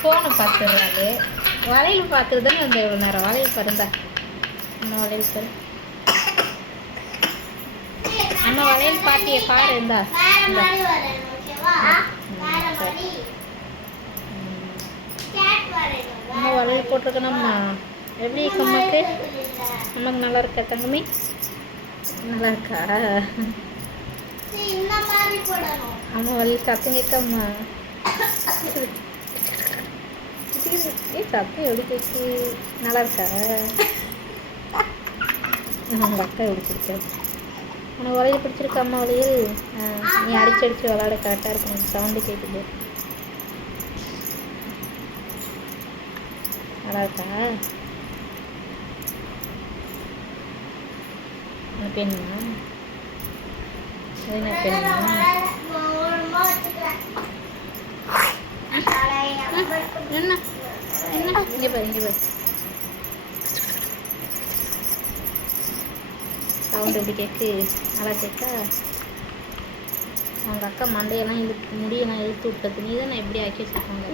ஃபோனை பார்த்துடுறாரு. வளையல் பார்த்துட்டு தானே அந்த இவ்வளோ நேரம் வளையல் பாருந்தா. அம்மா வளையல் பாரு, அம்மா வளையல் பார்த்தியே பாரு. இருந்தா அம்மா வளையல் போட்டிருக்கணும்மா. எப்படி இருக்கு அம்மாக்கு? அம்மாக்கு நல்லா இருக்கா தங்கமே? நல்லா இருக்கா? அம்மா வளையல் சத்தம் கேட்கம்மா. சத்தம் எப்படி கேட்கு? நல்லா இருக்கா? உங்கள் அக்கா எப்படி பிடிச்சா? உனக்கு வளையல் பிடிச்சிருக்கா அம்மா வளையல்? நீ அடிச்சு விளாட கரெக்டாக இருக்கும். சவுண்டு கேட்குது. நல்லா இருக்கா? என்ன பெண்ணுமா? என்ன பெண்ணுமா? என்ன என்ன இங்கே பாரு, இங்கே பாரு. சவுண்டு எப்படி கேட்கு? நல்லா கேட்கா? உங்கள் அக்கா மண்டையெல்லாம் முடியெல்லாம் இழுத்து விட்டது நீ தானே எப்படி ஆக்கி வச்சுருக்காங்க.